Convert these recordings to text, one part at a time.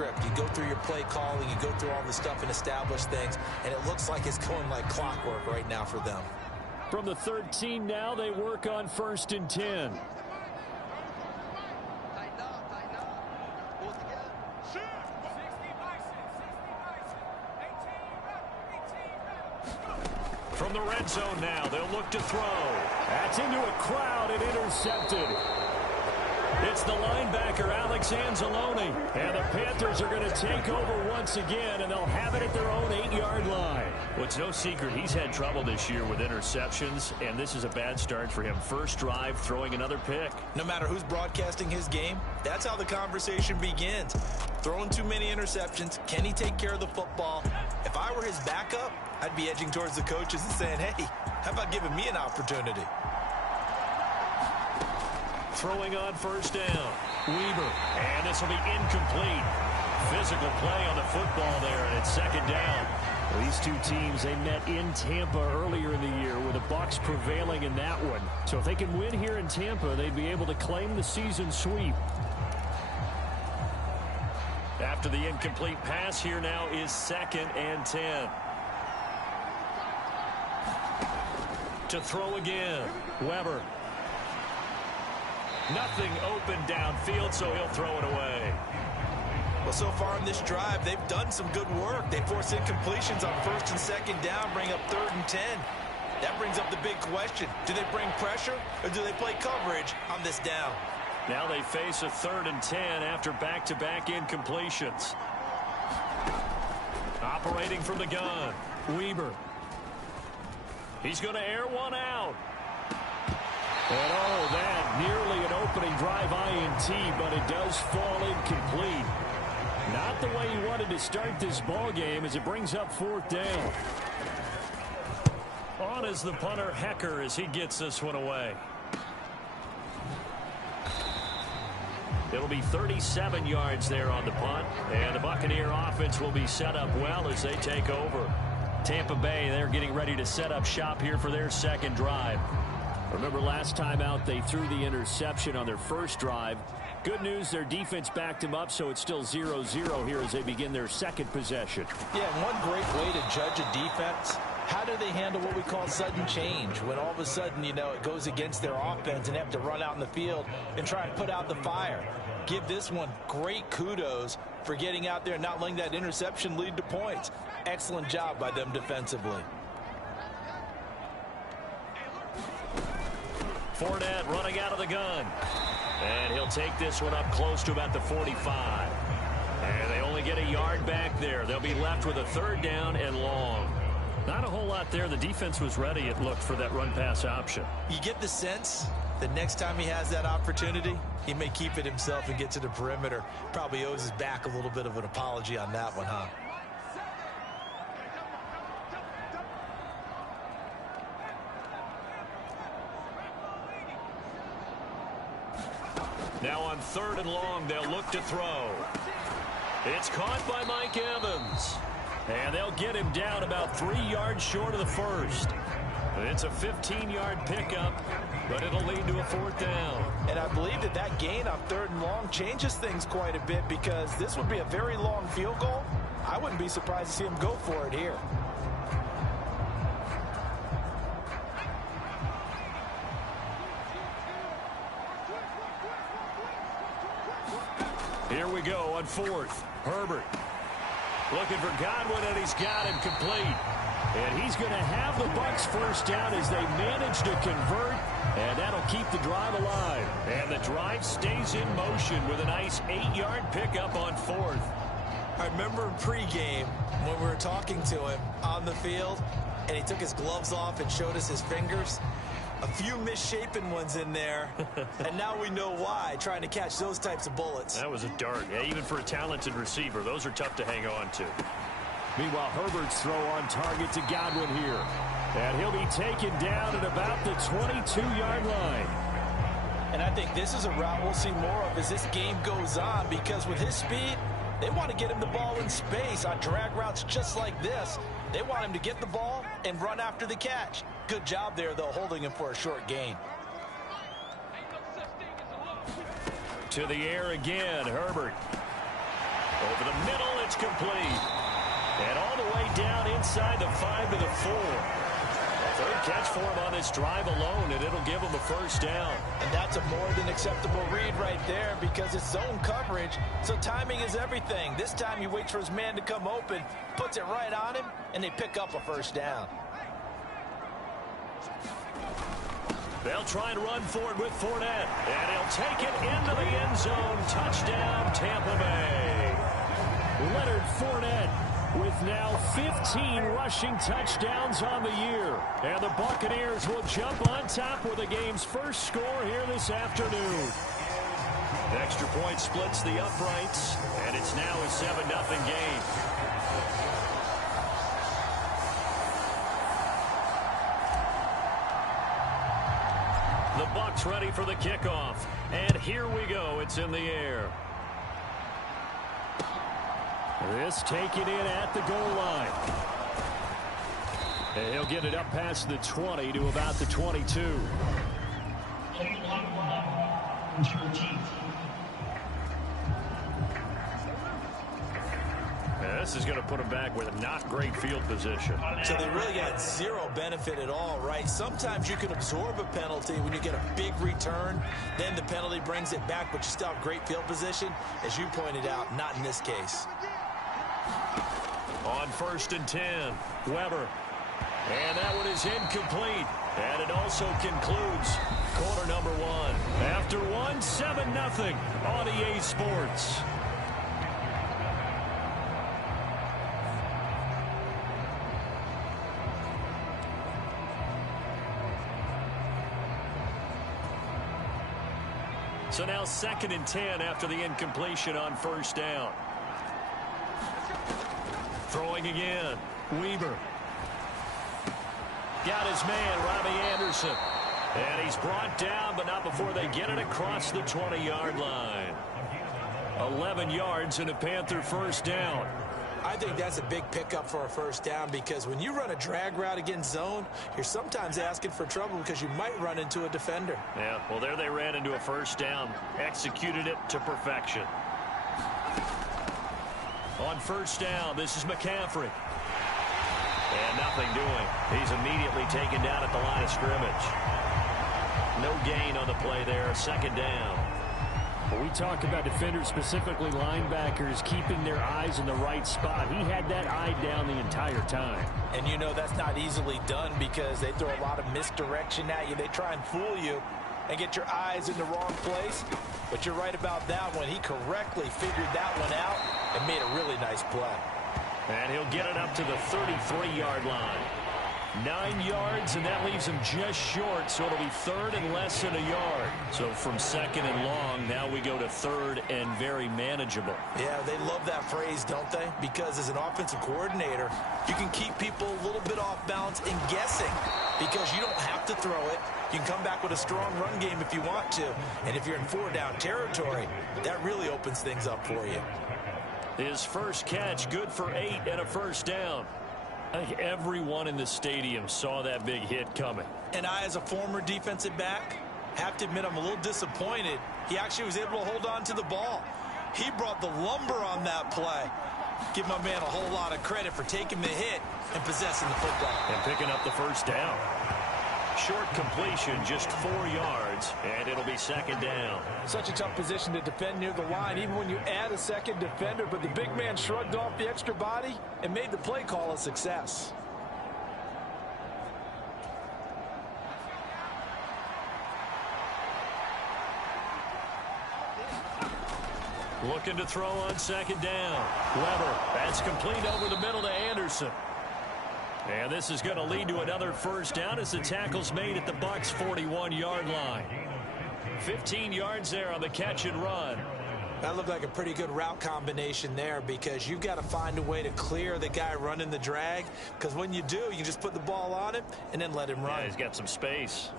script. You go through your play calling, you go through all the stuff and establish things, and it looks like it's going like clockwork right now for them. From the 13 now, they work on 1st and 10. From the red zone now, they'll look to throw. That's into a crowd and intercepted. It's the linebacker, Alex Anzalone. And the Panthers are going to take over once again, and they'll have it at their own 8-yard line. Well, it's no secret he's had trouble this year with interceptions, and this is a bad start for him. First drive, throwing another pick. No matter who's broadcasting his game, that's how the conversation begins. Throwing too many interceptions. Can he take care of the football? If I were his backup, I'd be edging towards the coaches and saying, hey, how about giving me an opportunity? Throwing on 1st down. Weaver. And this will be incomplete. Physical play on the football there, and it's 2nd down. Well, these two teams, they met in Tampa earlier in the year with the Bucs prevailing in that one. So if they can win here in Tampa, they'd be able to claim the season sweep. After the incomplete pass, here now is 2nd and 10. To throw again. Weber. Nothing open downfield, so he'll throw it away. Well, so far in this drive, they've done some good work. They force incompletions on 1st and 2nd down, bring up 3rd and 10. That brings up the big question. Do they bring pressure, or do they play coverage on this down? Now they face a 3rd and 10 after back-to-back incompletions. Operating from the gun, Weber. He's going to air one out. And oh, that nearly an opening drive INT, but it does fall incomplete. Not the way he wanted to start this ball game as it brings up 4th down. On is the punter, Hecker, as he gets this one away. It'll be 37 yards there on the punt, and the Buccaneer offense will be set up well as they take over. Tampa Bay, they're getting ready to set up shop here for their 2nd drive. Remember last time out, they threw the interception on their 1st drive. Good news, their defense backed them up, so it's still 0-0 here as they begin their 2nd possession. Yeah, one great way to judge a defense, how do they handle what we call sudden change? When all of a sudden, you know, it goes against their offense and they have to run out in the field and try and put out the fire. Give this one great kudos for getting out there and not letting that interception lead to points. Excellent job by them defensively. Fournette running out of the gun. And he'll take this one up close to about the 45. And they only get a yard back there. They'll be left with a 3rd down and long. Not a whole lot there. The defense was ready, it looked, for that run-pass option. You get the sense that next time he has that opportunity, he may keep it himself and get to the perimeter. Probably owes his back a little bit of an apology on that one, huh? Now on 3rd and long, they'll look to throw. It's caught by Mike Evans. And they'll get him down about 3 yards short of the 1st. It's a 15-yard pickup, but it'll lead to a 4th down. And I believe that that gain on 3rd and long changes things quite a bit because this would be a very long field goal. I wouldn't be surprised to see him go for it here. Here we go on 4th. Herbert looking for Godwin, and he's got him complete. And he's going to have the Bucs 1st down as they manage to convert, and that'll keep the drive alive. And the drive stays in motion with a nice 8-yard pickup on 4th. I remember in pregame when we were talking to him on the field, and he took his gloves off and showed us his fingers. A few misshapen ones in there, and now we know why, trying to catch those types of bullets. That was a dart. Yeah, even for a talented receiver, those are tough to hang on to. Meanwhile, Herbert's throw on target to Godwin here. And he'll be taken down at about the 22-yard line. And I think this is a route we'll see more of as this game goes on, because with his speed, they want to get him the ball in space on drag routes just like this. They want him to get the ball and run after the catch. Good job there, though, holding him for a short gain. To the air again, Herbert. Over the middle, it's complete. And all the way down inside the 5 to the 4. Third catch for him on this drive alone, and it'll give him a first down. And that's a more than acceptable read right there because it's zone coverage, so timing is everything. This time he waits for his man to come open, puts it right on him, and they pick up a first down. They'll try and run for it with Fournette, and he'll take it into the end zone. Touchdown, Tampa Bay. Leonard Fournette with now 15 rushing touchdowns on the year. And the Buccaneers will jump on top with the game's first score here this afternoon. Extra point splits the uprights, and it's now a 7-0 game. The Bucs ready for the kickoff. And here we go. It's in the air. This taken in at the goal line. And he'll get it up past the 20 to about the 22. This is going to put him back with a not great field position. So they really got zero benefit at all, right? Sometimes you can absorb a penalty when you get a big return. Then the penalty brings it back, but you still have great field position. As you pointed out, not in this case. On 1st and 10, Weber. And that one is incomplete. And it also concludes quarter number 1. After 7-0 on EA Sports. So now 2nd and 10 after the incompletion on 1st down. Throwing again. Weber. Got his man, Robbie Anderson. And he's brought down, but not before they get it across the 20-yard line. 11 yards and a Panther first down. I think that's a big pickup for a first down because when you run a drag route against zone, you're sometimes asking for trouble because you might run into a defender. Yeah, well, there they ran into a first down. Executed it to perfection. On 1st down, this is McCaffrey. And nothing doing. He's immediately taken down at the line of scrimmage. No gain on the play there. 2nd down. When we talk about defenders, specifically linebackers, keeping their eyes in the right spot, he had that eye down the entire time. And you know that's not easily done because they throw a lot of misdirection at you. They try and fool you and get your eyes in the wrong place. But you're right about that one. He correctly figured that one out and made a really nice play. And he'll get it up to the 33-yard line. 9 yards, and that leaves him just short, so it'll be 3rd and less than a yard. So from 2nd and long, now we go to 3rd and very manageable. Yeah, they love that phrase, don't they? Because as an offensive coordinator, you can keep people a little bit off balance and guessing because you don't have to throw it. You can come back with a strong run game if you want to. And if you're in 4-down territory, that really opens things up for you. His first catch, good for 8 and a first down. I think everyone in the stadium saw that big hit coming. And I, as a former defensive back, have to admit I'm a little disappointed. He actually was able to hold on to the ball. He brought the lumber on that play. Give my man a whole lot of credit for taking the hit and possessing the football. And picking up the first down. Short completion, just 4 yards, and it'll be 2nd down. Such a tough position to defend near the line, even when you add a second defender, but the big man shrugged off the extra body and made the play call a success. Looking to throw on 2nd down. Weber, that's complete over the middle to Anderson. And this is going to lead to another first down as the tackle's made at the Bucs' 41-yard line. 15 yards there on the catch and run. That looked like a pretty good route combination there because you've got to find a way to clear the guy running the drag because when you do, you can just put the ball on him and then let him run. Yeah, he's got some space.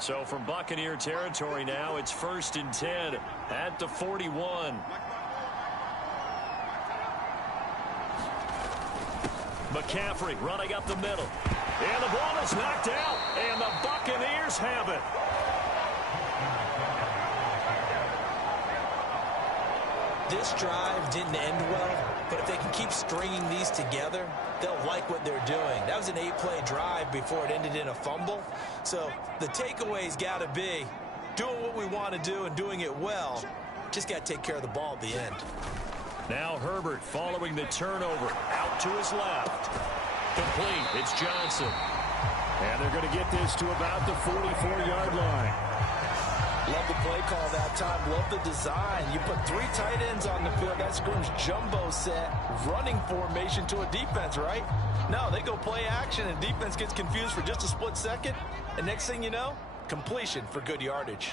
So from Buccaneer territory now, it's 1st and 10 at the 41. McCaffrey running up the middle. And the ball is knocked out. And the Buccaneers have it. this drive didn't end well, but if they can keep stringing these together, they'll like what they're doing. That was an 8-play drive before it ended in a fumble. So the takeaway's got to be doing what we want to do and doing it well. Just got to take care of the ball at the end. Now Herbert following the turnover. Out to his left. Complete. It's Johnson. And they're going to get this to about the 44-yard line. Love the play call that time. Love the design. You put 3 tight ends on the field. That screams jumbo set, running formation to a defense, right? No, they go play action, and defense gets confused for just a split second. And next thing you know, completion for good yardage.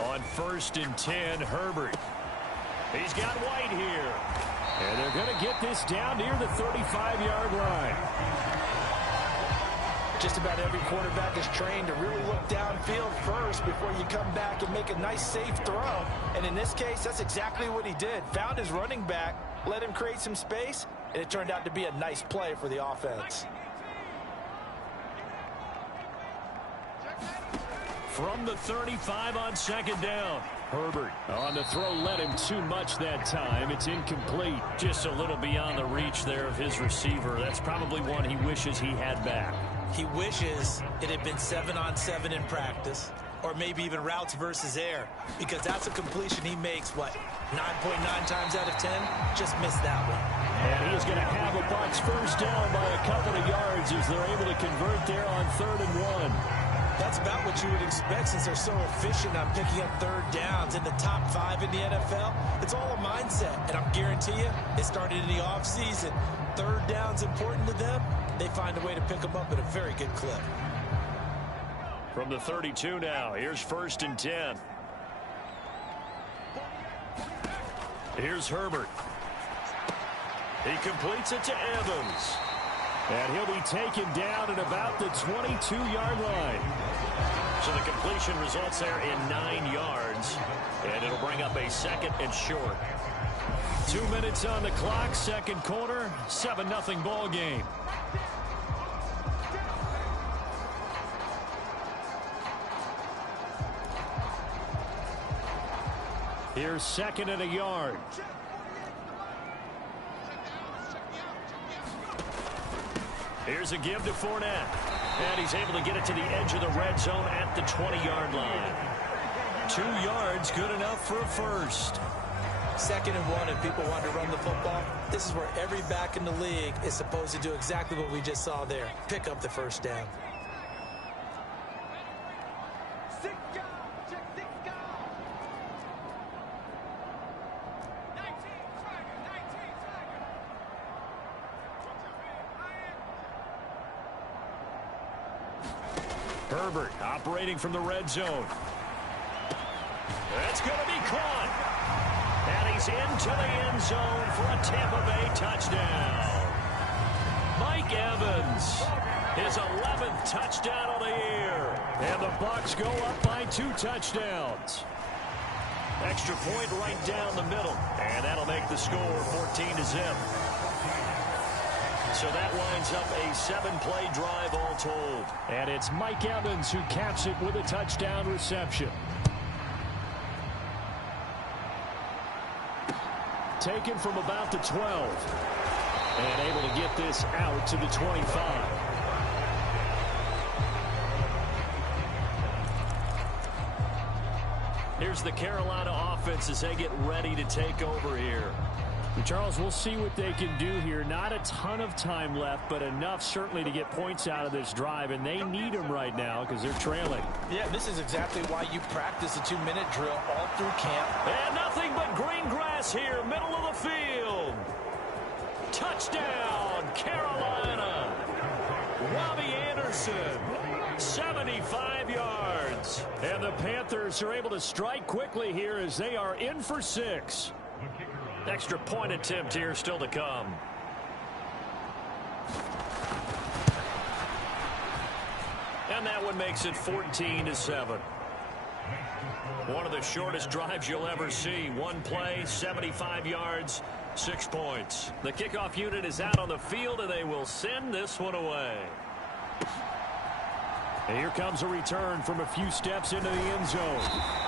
On 1st and 10, Herbert. He's got White here. And they're going to get this down near the 35-yard line. Just about every quarterback is trained to really look downfield first before you come back and make a nice, safe throw. And in this case, that's exactly what he did. Found his running back, let him create some space, and it turned out to be a nice play for the offense. From the 35 on 2nd down. Herbert on the throw led him too much that time. It's incomplete. Just a little beyond the reach there of his receiver. That's probably one he wishes he had back. He wishes it had been 7-on-7 in practice, or maybe even routes versus air, because that's a completion he makes, what, 9.9 times out of 10? Just missed that one. And he is going to have a Bucs first down by a couple of yards as they're able to convert there on 3rd and 1. That's about what you would expect since they're so efficient on picking up 3rd downs in the top 5 in the NFL. It's all a mindset, and I'm guarantee you it started in the offseason. 3rd down's important to them. They find a way to pick them up at a very good clip. From the 32 now, here's 1st and 10. Here's Herbert. He completes it to Evans. And he'll be taken down at about the 22-yard line. So the completion results there in 9 yards. And it'll bring up a 2nd and short. 2 minutes on the clock, 2nd quarter, 7-0 ball game. Here's 2nd and a yard. Here's a give to Fournette. And he's able to get it to the edge of the red zone at the 20-yard line. 2 yards, good enough for a first. 2nd and 1, and people want to run the football. This is where every back in the league is supposed to do exactly what we just saw there. Pick up the first down. Herbert operating from the red zone. That's going to be caught. And he's into the end zone for a Tampa Bay touchdown. Mike Evans, his 11th touchdown of the year. And the Bucs go up by 2 touchdowns. Extra point right down the middle. And that'll make the score 14-0. So that winds up a 7-play drive all told. And it's Mike Evans who caps it with a touchdown reception. Taken from about the 12. And able to get this out to the 25. Here's the Carolina offense as they get ready to take over here. Charles, we'll see what they can do here. Not a ton of time left, but enough certainly to get points out of this drive, and they need them right now because they're trailing. Yeah, this is exactly why you practice a 2-minute drill all through camp. And nothing but green grass here, middle of the field. Touchdown, Carolina. Robbie Anderson, 75 yards. And the Panthers are able to strike quickly here as they are in for 6. Extra point attempt here still to come. And that one makes it 14-7. One of the shortest drives you'll ever see. One play, 75 yards, 6 points. The kickoff unit is out on the field, and they will send this one away. And here comes a return from a few steps into the end zone.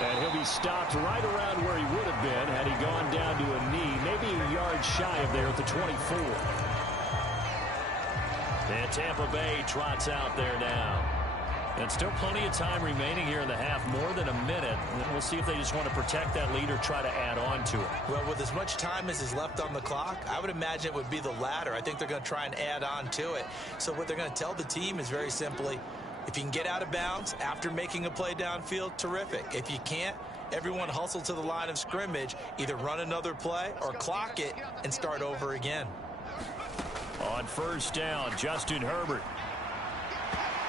And he'll be stopped right around where he would have been had he gone down to a knee, maybe a yard shy of there at the 24. And Tampa Bay trots out there now. And still plenty of time remaining here in the half, more than a minute. And we'll see if they just want to protect that lead or try to add on to it. Well, with as much time as is left on the clock, I would imagine it would be the latter. I think they're going to try and add on to it. So what they're going to tell the team is very simply, if you can get out of bounds after making a play downfield, terrific. If you can't, everyone hustle to the line of scrimmage, either run another play or clock it and start over again. On first down, Justin Herbert.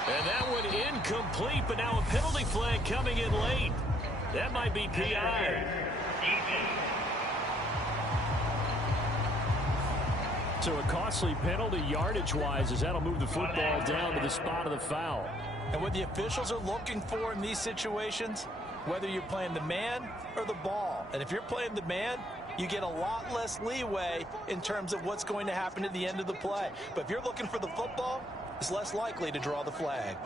And that one incomplete, but now a penalty flag coming in late. That might be PI. So a costly penalty yardage-wise, as that'll move the football down to the spot of the foul. And what the officials are looking for in these situations, whether you're playing the man or the ball. And if you're playing the man, you get a lot less leeway in terms of what's going to happen at the end of the play. But if you're looking for the football, it's less likely to draw the flag.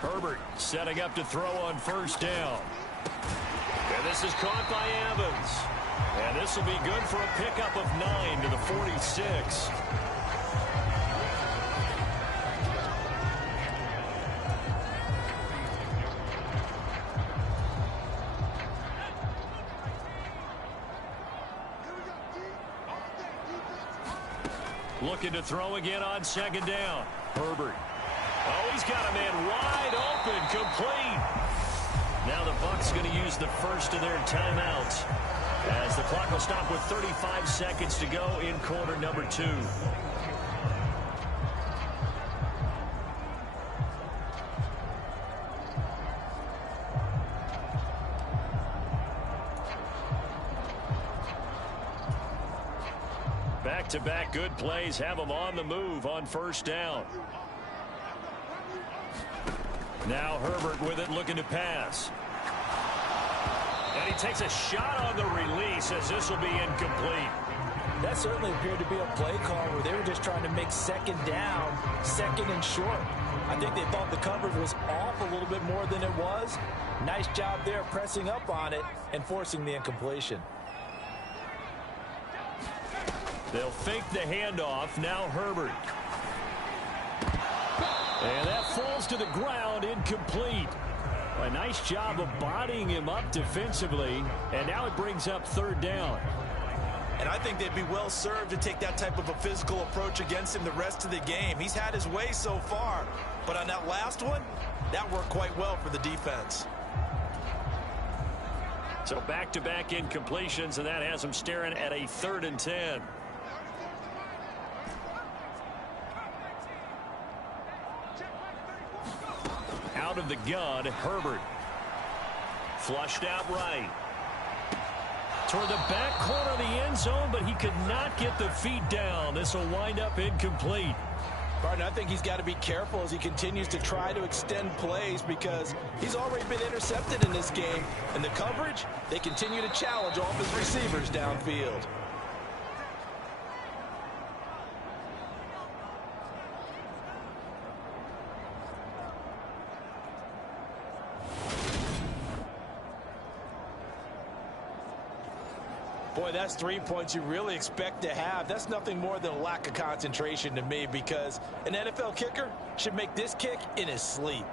Herbert setting up to throw on first down. And this is caught by Evans. And this will be good for a pickup of 9 to the 46. Looking to throw again on second down. Herbert. Oh, he's got a man wide open, complete. Now the Bucs going to use the first of their timeouts as the clock will stop with 35 seconds to go in quarter number 2. Back-to-back good plays have them on the move on first down. Now Herbert with it, looking to pass. And he takes a shot on the release as this will be incomplete. That certainly appeared to be a play call where they were just trying to make second down, second and short. I think they thought the coverage was off a little bit more than it was. Nice job there pressing up on it and forcing the incompletion. They'll fake the handoff. Now Herbert. And that falls to the ground, incomplete. A nice job of bodying him up defensively. And now it brings up third down. And I think they'd be well served to take that type of a physical approach against him the rest of the game. He's had his way so far. But on that last one, that worked quite well for the defense. So back-to-back incompletions, and that has them staring at a 3rd and 10. Out of the gun, Herbert. Flushed out right. Toward the back corner of the end zone, but he could not get the feet down. This will wind up incomplete. Barton, I think he's got to be careful as he continues to try to extend plays because he's already been intercepted in this game. And the coverage, they continue to challenge all of his receivers downfield. Boy, that's 3 points you really expect to have. That's nothing more than a lack of concentration to me because an NFL kicker should make this kick in his sleep.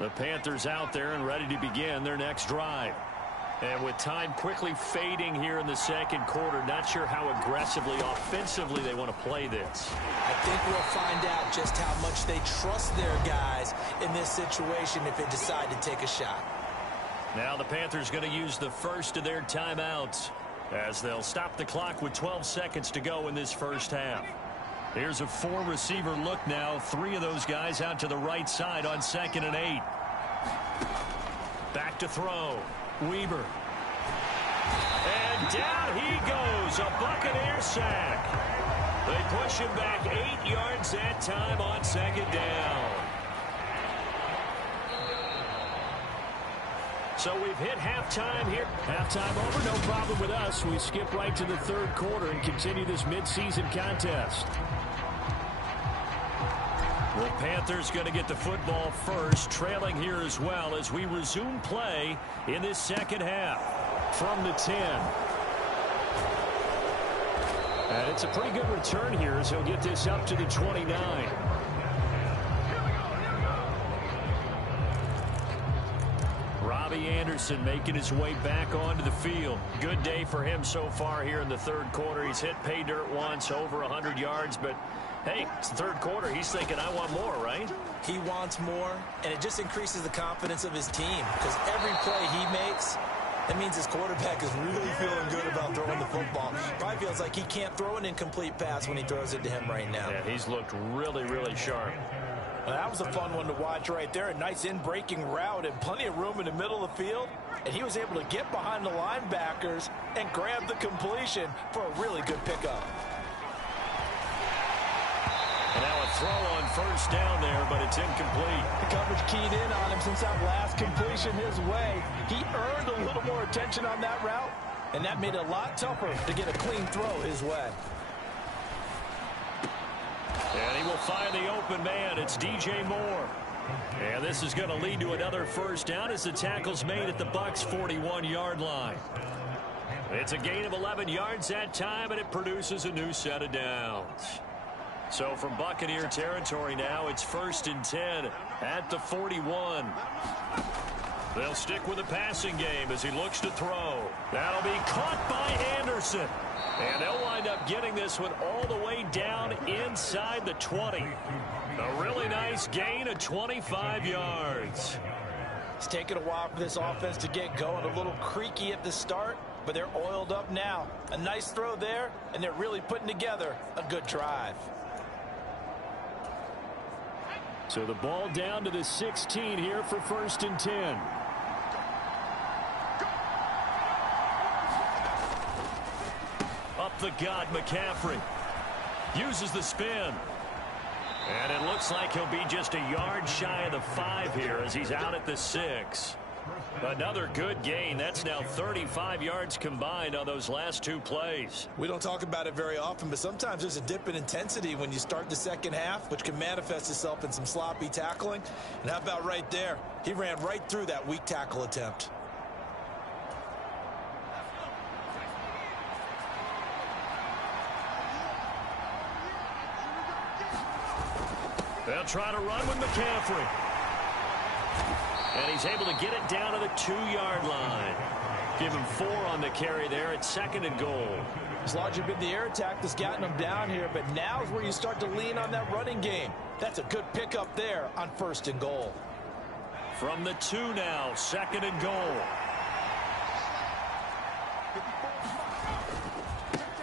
The Panthers out there and ready to begin their next drive. And with time quickly fading here in the second quarter, not sure how aggressively, offensively they want to play this. I think we'll find out just how much they trust their guys in this situation if they decide to take a shot. Now the Panthers going to use the first of their timeouts as they'll stop the clock with 12 seconds to go in this first half. Here's a 4-receiver look now. 3 of those guys out to the right side on 2nd and 8. Back to throw. Weaver. And down he goes. A Buccaneer sack. They push him back 8 yards that time on second down. So we've hit halftime here. Halftime over, no problem with us. We skip right to the third quarter and continue this midseason contest. The Panthers going to get the football first, trailing here as well as we resume play in this second half. From the 10. And it's a pretty good return here as he'll get this up to the 29. Robbie Anderson making his way back onto the field. Good day for him so far here in the third quarter. He's hit pay dirt once, over 100 yards, but hey, it's the third quarter. He's thinking, I want more, right? He wants more, and it just increases the confidence of his team because every play he makes, that means his quarterback is really feeling good about throwing the football. Probably feels like he can't throw an incomplete pass when he throws it to him right now. Yeah, he's looked really, really sharp. Well, that was a fun one to watch right there. A nice in-breaking route and plenty of room in the middle of the field. And he was able to get behind the linebackers and grab the completion for a really good pickup. And now a throw on first down there, but it's incomplete. The coverage keyed in on him since that last completion his way. He earned a little more attention on that route, and that made it a lot tougher to get a clean throw his way. And he will find the open man. It's DJ Moore. And this is going to lead to another first down as the tackle's made at the Bucs' 41-yard line. It's a gain of 11 yards that time, and it produces a new set of downs. So from Buccaneer territory now, it's 1st and 10 at the 41. They'll stick with the passing game as he looks to throw. That'll be caught by Anderson. And they'll wind up getting this one all the way down inside the 20. A really nice gain of 25 yards. It's taken a while for this offense to get going. A little creaky at the start, but they're oiled up now. A nice throw there, and they're really putting together a good drive. So the ball down to the 16 here for 1st and 10. Up the gut, McCaffrey. Uses the spin. And it looks like he'll be just a yard shy of the 5 here as he's out at the 6. Another good gain. That's now 35 yards combined on those last 2 plays. We don't talk about it very often, but sometimes there's a dip in intensity when you start the second half, which can manifest itself in some sloppy tackling. And how about right there? He ran right through that weak tackle attempt. They'll try to run with McCaffrey. And he's able to get it down to the 2-yard line. Give him 4 on the carry there at 2nd and goal. It's largely been the air attack that's gotten him down here, but now is where you start to lean on that running game. That's a good pickup there on 1st and goal. From the 2 now, 2nd and goal.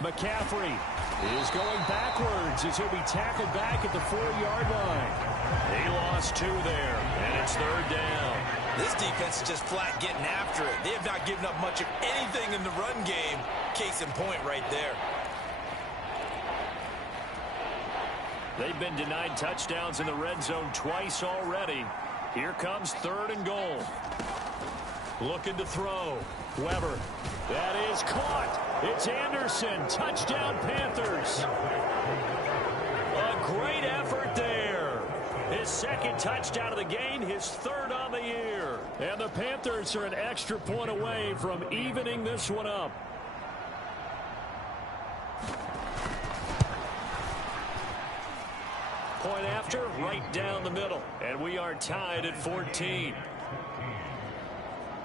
McCaffrey is going backwards as he'll be tackled back at the 4-yard line. He lost 2 there, and it's 3rd down. This defense is just flat getting after it. They have not given up much of anything in the run game. Case in point right there. They've been denied touchdowns in the red zone twice already. Here comes 3rd and goal. Looking to throw. Weber. That is caught. It's Anderson. Touchdown, Panthers. A great effort there. His 2nd touchdown of the game, his 3rd on the year. And the Panthers are an extra point away from evening this one up. Point after, right down the middle. And we are tied at 14.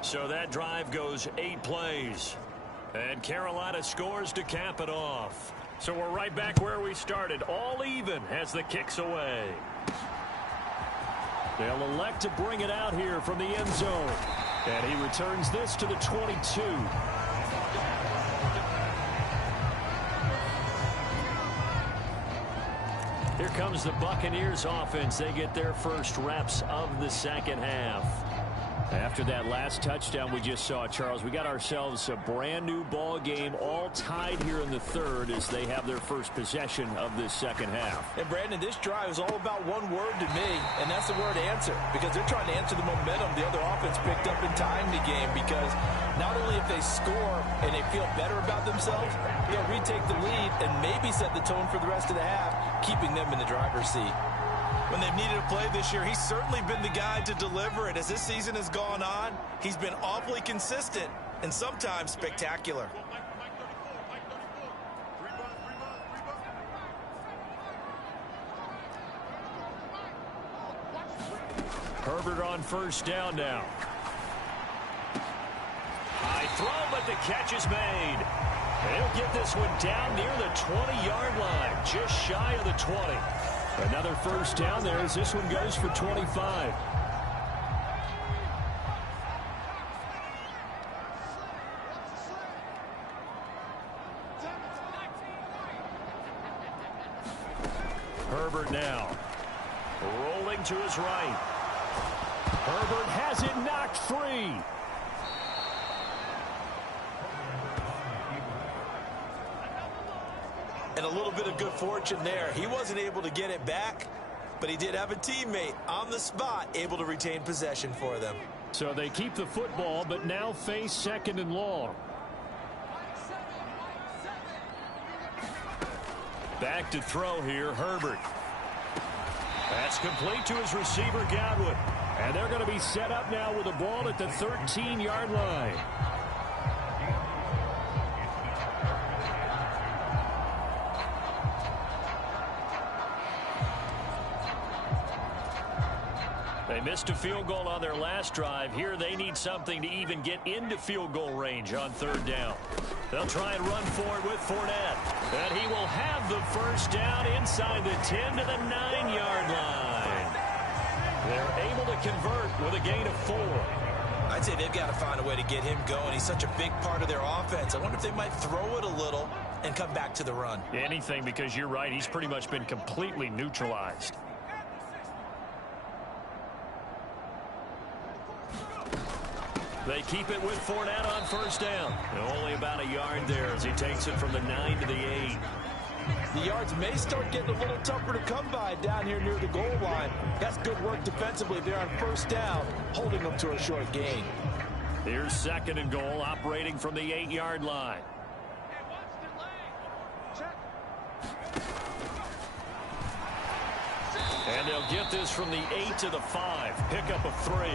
So that drive goes 8 plays. And Carolina scores to cap it off. So we're right back where we started. All even as the kick's away. They'll elect to bring it out here from the end zone. And he returns this to the 22. Here comes the Buccaneers offense. They get their first reps of the second half. After that last touchdown we just saw, Charles, we got ourselves a brand new ball game, all tied here in the third as they have their first possession of this second half. And Brandon, this drive is all about one word to me, and that's the word answer, because they're trying to answer the momentum the other offense picked up in tying the game, because not only if they score and they feel better about themselves, they'll retake the lead and maybe set the tone for the rest of the half, keeping them in the driver's seat. When they've needed a play this year, he's certainly been the guy to deliver it. As this season has gone on, he's been awfully consistent and sometimes spectacular. Herbert on first down now. High throw, but the catch is made. And he'll get this one down near the 20-yard line, just shy of the 20. Another first down there as this one goes for 25. Herbert now. Rolling to his right. Herbert has it knocked free. And a little bit of good fortune there. He wasn't able to get it back, but he did have a teammate on the spot able to retain possession for them. So they keep the football, but now face second and long. Back to throw here, Herbert. That's complete to his receiver, Godwin. And they're going to be set up now with the ball at the 13-yard line. They missed a field goal on their last drive. Here they need something to even get into field goal range on third down. They'll try and run for it with Fournette. And he will have the first down inside the 10 to the 9-yard line. They're able to convert with a gain of 4. I'd say they've got to find a way to get him going. He's such a big part of their offense. I wonder if they might throw it a little and come back to the run. Anything, because you're right. He's pretty much been completely neutralized. They keep it with Fournette on first down. Only about a yard there as he takes it from the 9 to the 8. The yards may start getting a little tougher to come by down here near the goal line. That's good work defensively there on first down, holding them to a short gain. Here's second and goal, operating from the 8-yard line. And they'll get this from the 8 to the 5. Pickup of 3.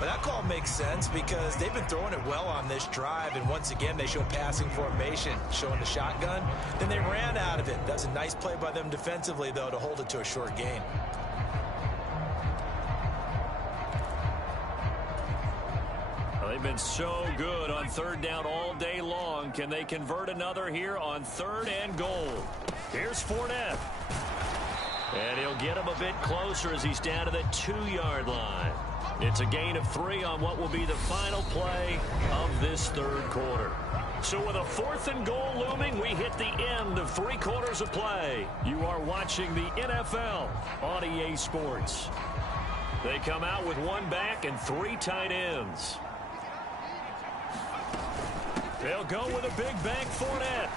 But that call makes sense because they've been throwing it well on this drive, and once again they show passing formation, showing the shotgun. Then they ran out of it. That's a nice play by them defensively, though, to hold it to a short gain. Well, they've been so good on third down all day long. Can they convert another here on third and goal? Here's Fournette. And he'll get him a bit closer as he's down to the 2-yard line. It's a gain of 3 on what will be the final play of this third quarter. So with a 4th and goal looming, we hit the end of 3 quarters of play. You are watching the NFL on EA Sports. They come out with 1 back and 3 tight ends. They'll go with a big back Fournette.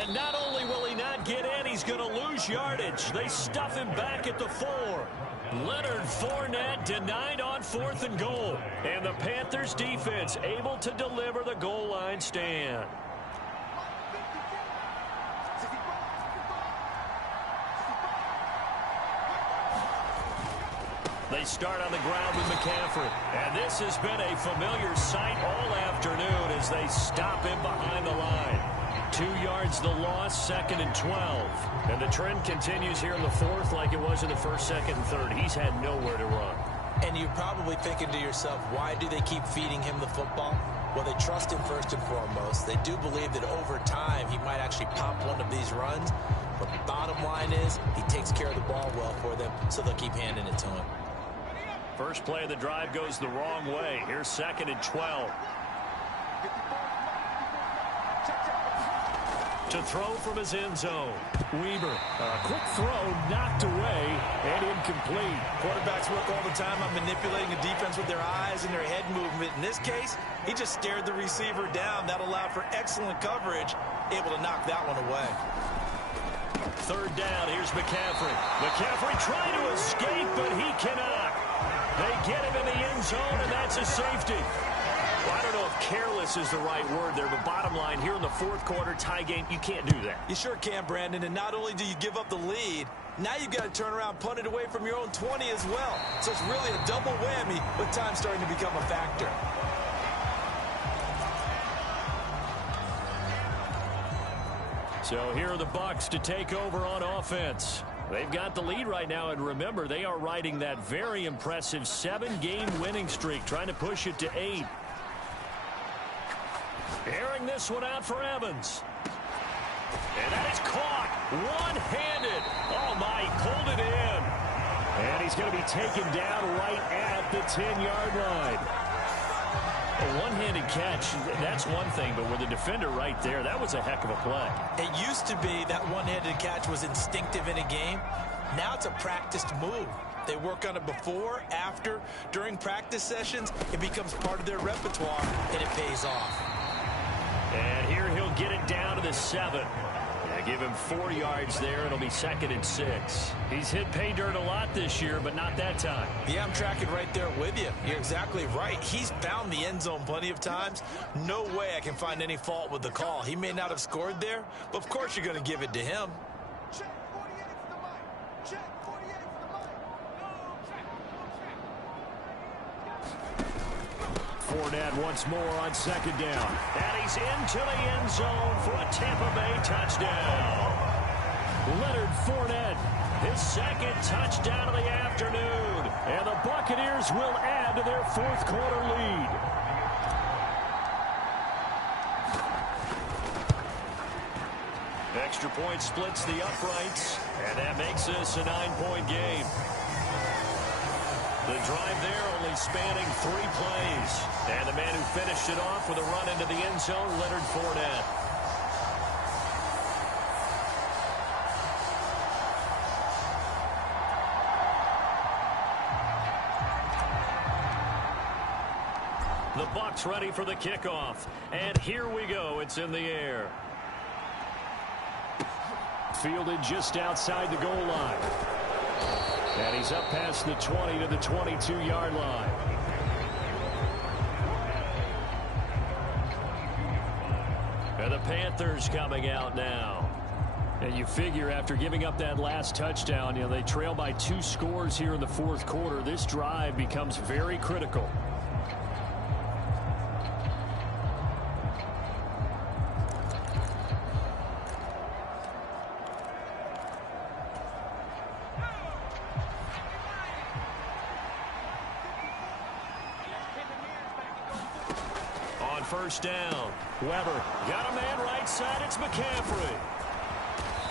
And not only will he not get in, he's going to lose yardage. They stuff him back at the 4. Leonard Fournette denied on 4th and goal. And the Panthers defense able to deliver the goal line stand. They start on the ground with McCaffrey. And this has been a familiar sight all afternoon as they stop him behind the line. 2 yards the loss, 2nd and 12. And the trend continues here in the 4th like it was in the 1st, 2nd, and 3rd. He's had nowhere to run. And you're probably thinking to yourself, why do they keep feeding him the football? Well, they trust him first and foremost. They do believe that over time he might actually pop one of these runs. But the bottom line is he takes care of the ball well for them, so they'll keep handing it to him. First play of the drive goes the wrong way. Here's 2nd and 12. To throw from his end zone. Weber, a quick throw, knocked away, and incomplete. Quarterbacks work all the time on manipulating the defense with their eyes and their head movement. In this case, he just stared the receiver down. That allowed for excellent coverage, able to knock that one away. Third down, here's McCaffrey. McCaffrey trying to escape, but he cannot. They get him in the end zone, and that's a safety. Well, I don't know if careless is the right word there, but bottom line, here in the fourth quarter, tie game, you can't do that. You sure can, Brandon, and not only do you give up the lead, now you've got to turn around, punt it away from your own 20 as well. So it's really a double whammy with time starting to become a factor. So here are the Bucs to take over on offense. They've got the lead right now, and remember, they are riding that very impressive 7-game winning streak, trying to push it to 8. Airing this one out for Evans. And that is caught one-handed. Oh, my, he pulled it in. And he's going to be taken down right at the 10-yard line. A one-handed catch, that's one thing, but with the defender right there, that was a heck of a play. It used to be that one-handed catch was instinctive in a game. Now it's a practiced move. They work on it before, after, during practice sessions. It becomes part of their repertoire, and it pays off. And here he'll get it down to the 7. Give him 4 yards there. It'll be 2nd and 6. He's hit pay dirt a lot this year, but not that time. Yeah, I'm tracking right there with you. You're exactly right. He's found the end zone plenty of times. No way I can find any fault with the call. He may not have scored there, but of course you're going to give it to him. Check 48 for the mic. Check 48 for the mic. Fournette once more on 2nd down. And he's into the end zone for a Tampa Bay touchdown. Leonard Fournette, his 2nd touchdown of the afternoon. And the Buccaneers will add to their fourth quarter lead. Extra point splits the uprights, and that makes this a 9-point game. The drive there only spanning 3 plays. And the man who finished it off with a run into the end zone, Leonard Fournette. The Bucs ready for the kickoff. And here we go. It's in the air. Fielded just outside the goal line. And he's up past the 20 to the 22-yard line. And the Panthers coming out now. And you figure after giving up that last touchdown, they trail by 2 scores here in the fourth quarter. This drive becomes very critical. First down. Weber got a man right side. It's McCaffrey.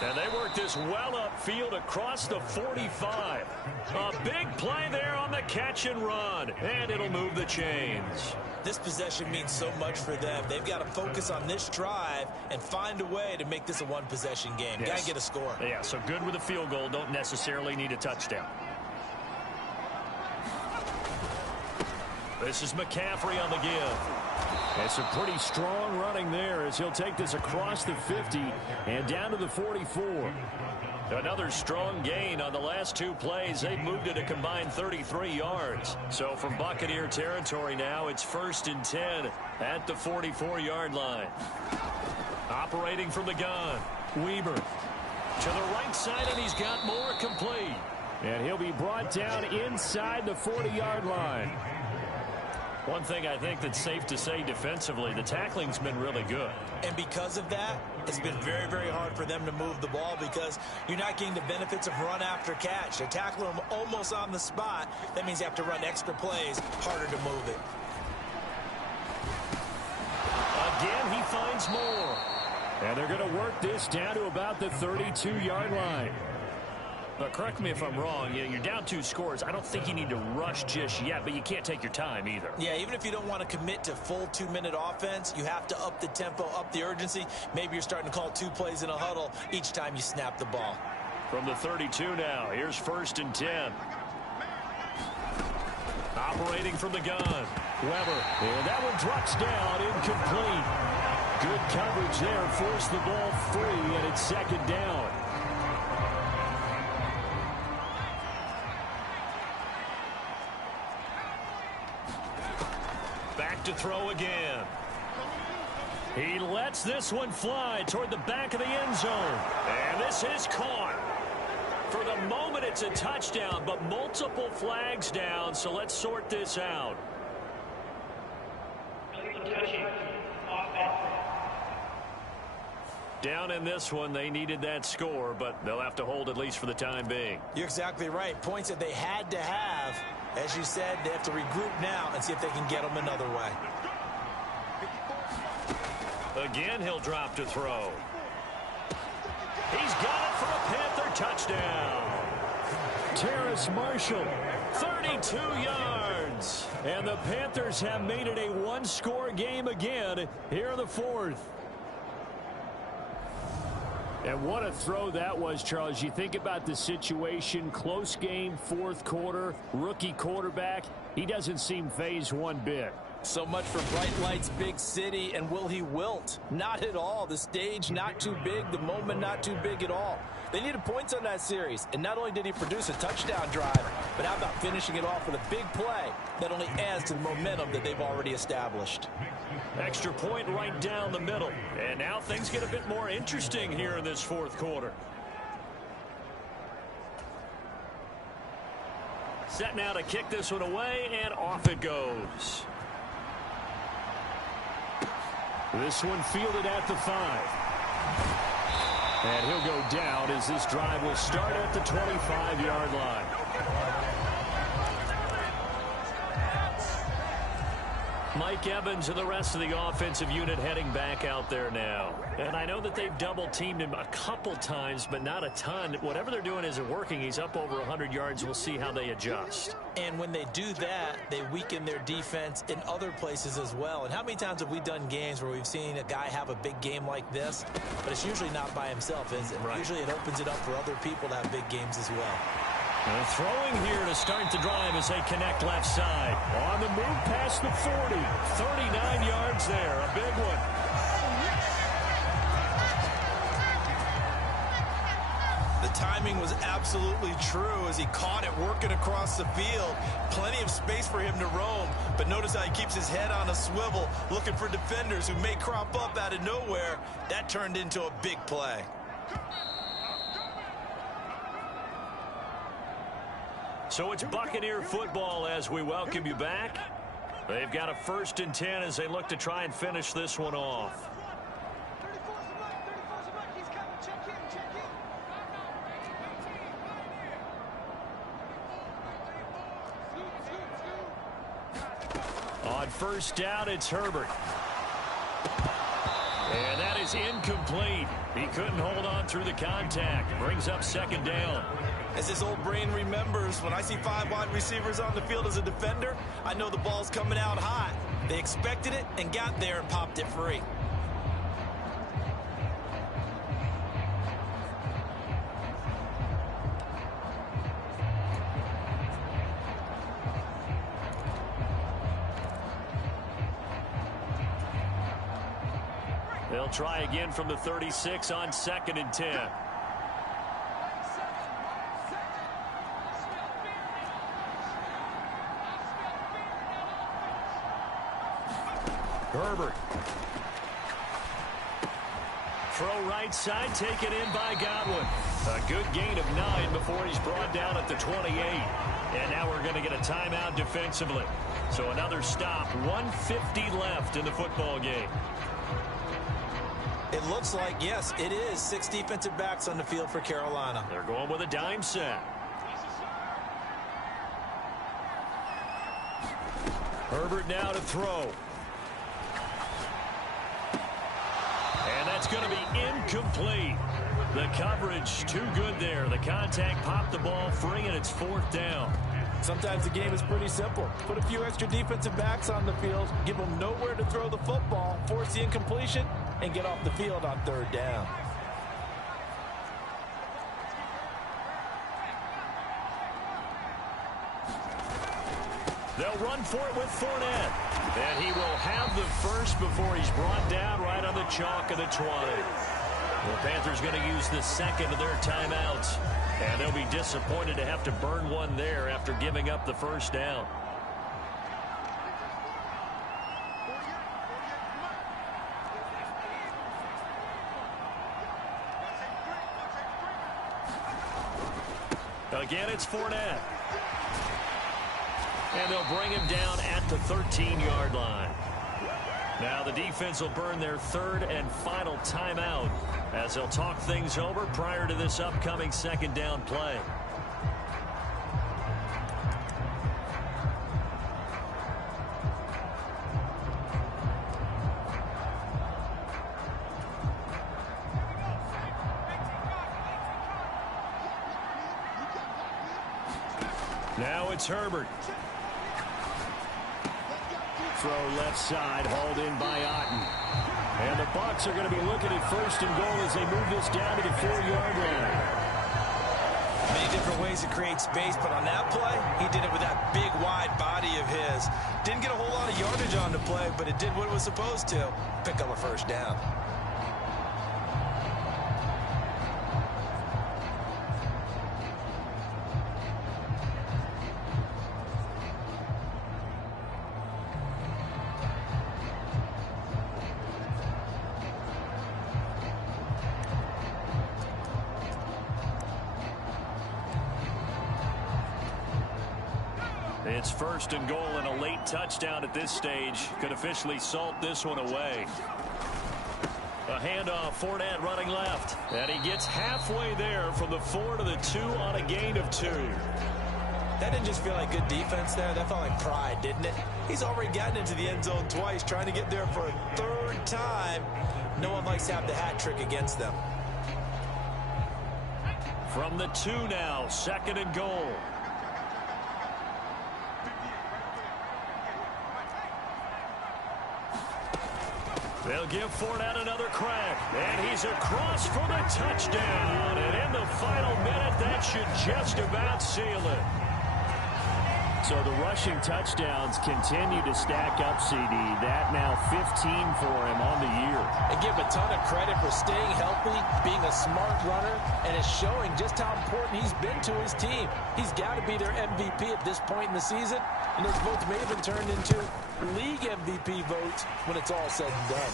And they work this well upfield across the 45. A big play there on the catch and run. And it'll move the chains. This possession means so much for them. They've got to focus on this drive and find a way to make this a one-possession game. Yes. Got to get a score. Yeah, so good with a field goal. Don't necessarily need a touchdown. This is McCaffrey on the give. It's a pretty strong running there as he'll take this across the 50 and down to the 44. Another strong gain on the last 2 plays. They've moved it a combined 33 yards. So from Buccaneer territory now, it's 1st and 10 at the 44-yard line. Operating from the gun, Weber to the right side, and he's got more complete. And he'll be brought down inside the 40-yard line. One thing I think that's safe to say defensively, the tackling's been really good. And because of that, it's been very, very hard for them to move the ball because you're not getting the benefits of run after catch. They're tackling them almost on the spot. That means you have to run extra plays, harder to move it. Again, he finds more. And they're going to work this down to about the 32-yard line. But correct me if I'm wrong. You're down 2 scores. I don't think you need to rush just yet, but you can't take your time either. Yeah, even if you don't want to commit to full 2-minute offense, you have to up the tempo, up the urgency. Maybe you're starting to call 2 plays in a huddle each time you snap the ball. From the 32 now, here's 1st and 10. Operating from the gun. Weber, and that one drops down, incomplete. Good coverage there, forced the ball free, and it's 2nd down. Back to throw again. He lets this one fly toward the back of the end zone. And this is caught. For the moment, it's a touchdown, but multiple flags down, so let's sort this out. Down in this one, they needed that score, but they'll have to hold at least for the time being. You're exactly right. Points that they had to have. As you said, they have to regroup now and see if they can get them another way. Again, he'll drop to throw. He's got it for a Panther touchdown. Terrace Marshall, 32 yards. And the Panthers have made it a 1-score game again here in the 4th. And what a throw that was, Charles. You think about the situation, close game, 4th quarter, rookie quarterback. He doesn't seem phased one bit. So much for bright lights, big city, and will he wilt? Not at all. The stage not too big, the moment not too big at all. They needed points on that series, and not only did he produce a touchdown drive, but how about finishing it off with a big play that only adds to the momentum that they've already established. Extra point right down the middle. And now things get a bit more interesting here in this 4th quarter. Set now to kick this one away, and off it goes. This one fielded at the 5. And he'll go down as this drive will start at the 25-yard line. Mike Evans and the rest of the offensive unit heading back out there now. And I know that they've double-teamed him a couple times, but not a ton. Whatever they're doing isn't working. He's up over 100 yards. We'll see how they adjust. And when they do that, they weaken their defense in other places as well. And how many times have we done games where we've seen a guy have a big game like this, but it's usually not by himself, is it? Right. Usually it opens it up for other people to have big games as well. And throwing here to start the drive as they connect left side. On the move past the 40. 39 yards there. A big one. The timing was absolutely true as he caught it working across the field. Plenty of space for him to roam, but notice how he keeps his head on a swivel, looking for defenders who may crop up out of nowhere. That turned into a big play. So it's Buccaneer football as we welcome you back. They've got a 1st and 10 as they look to try and finish this one off. 34's a he's coming. Check in. On 1st down, it's Herbert. And that is incomplete. He couldn't hold on through the contact. Brings up 2nd down. As his old brain remembers, when I see 5 wide receivers on the field as a defender, I know the ball's coming out hot. They expected it and got there and popped it free. They'll try again from the 36 on 2nd and 10. Herbert. Throw right side, taken in by Godwin. A good gain of 9 before he's brought down at the 28. And now we're going to get a timeout defensively. So another stop, 1:50 left in the football game. It looks like, yes, it is 6 defensive backs on the field for Carolina. They're going with a dime set. Herbert now to throw. And that's going to be incomplete. The coverage too good there. The contact popped the ball free, and it's 4th down. Sometimes the game is pretty simple. Put a few extra defensive backs on the field, give them nowhere to throw the football, force the incompletion, and get off the field on 3rd down. They'll run for it with Fournette. And he will have the first before he's brought down right on the chalk of the 20. The Panthers going to use the second of their timeouts. And they'll be disappointed to have to burn one there after giving up the first down. Again, it's Fournette. And they'll bring him down at the 13-yard line. Now the defense will burn their 3rd and final timeout as they'll talk things over prior to this upcoming 2nd down play. Now it's Herbert. Throw left side, hauled in by Otten. And the Bucs are going to be looking at 1st and goal as they move this down to the 4-yard line. Many different ways to create space, but on that play, he did it with that big, wide body of his. Didn't get a whole lot of yardage on the play, but it did what it was supposed to. Pick up a 1st down. It's 1st and goal, and a late touchdown at this stage could officially salt this one away. A handoff, Fournette running left. And he gets halfway there from the 4 to the 2 on a gain of 2. That didn't just feel like good defense there. That felt like pride, didn't it? He's already gotten into the end zone twice, trying to get there for a 3rd time. No one likes to have the hat trick against them. From the 2 now, 2nd and goal. They'll give Fournette another crack, and he's across for the touchdown. And in the final minute, that should just about seal it. So the rushing touchdowns continue to stack up, CD. That now 15 for him on the year. And give him a ton of credit for staying healthy, being a smart runner, and it's showing just how important he's been to his team. He's got to be their MVP at this point in the season, and those votes may have been turned into league MVP votes when it's all said and done.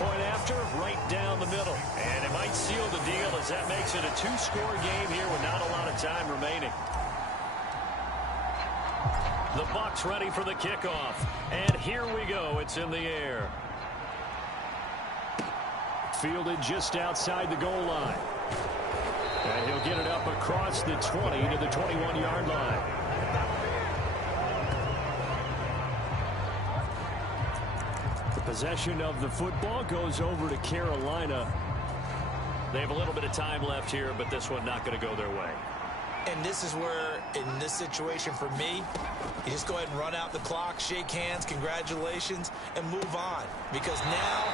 Point after, right down the middle. And it might seal the deal as that makes it a 2-score game here with not a lot of time remaining. The Bucs ready for the kickoff. And here we go. It's in the air. Fielded just outside the goal line. And he'll get it up across the 20 to the 21-yard line. The possession of the football goes over to Carolina. They have a little bit of time left here, but this one not going to go their way. And this is where, in this situation for me, you just go ahead and run out the clock, shake hands, congratulations, and move on. Because now,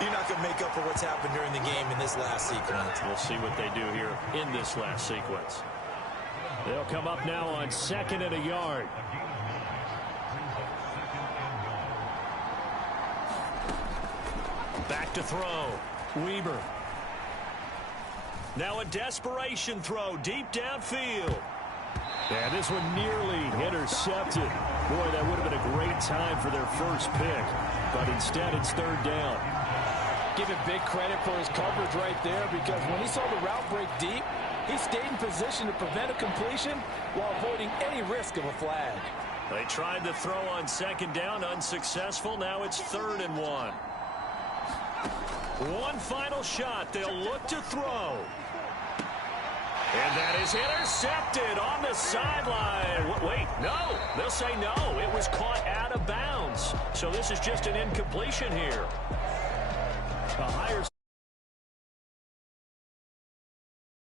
you're not going to make up for what's happened during the game in this last sequence. We'll see what they do here in this last sequence. They'll come up now on 2nd and a yard. Back to throw. Weber. Now a desperation throw deep downfield. And this one nearly intercepted. Boy, that would have been a great time for their first pick. But instead, it's 3rd down. Give him big credit for his coverage right there, because when he saw the route break deep, he stayed in position to prevent a completion while avoiding any risk of a flag. They tried to throw on 2nd down, unsuccessful. Now it's 3rd and 1. One final shot. They'll look to throw. And that is intercepted on the sideline. Wait, no. They'll say no. It was caught out of bounds. So this is just an incompletion here. A higher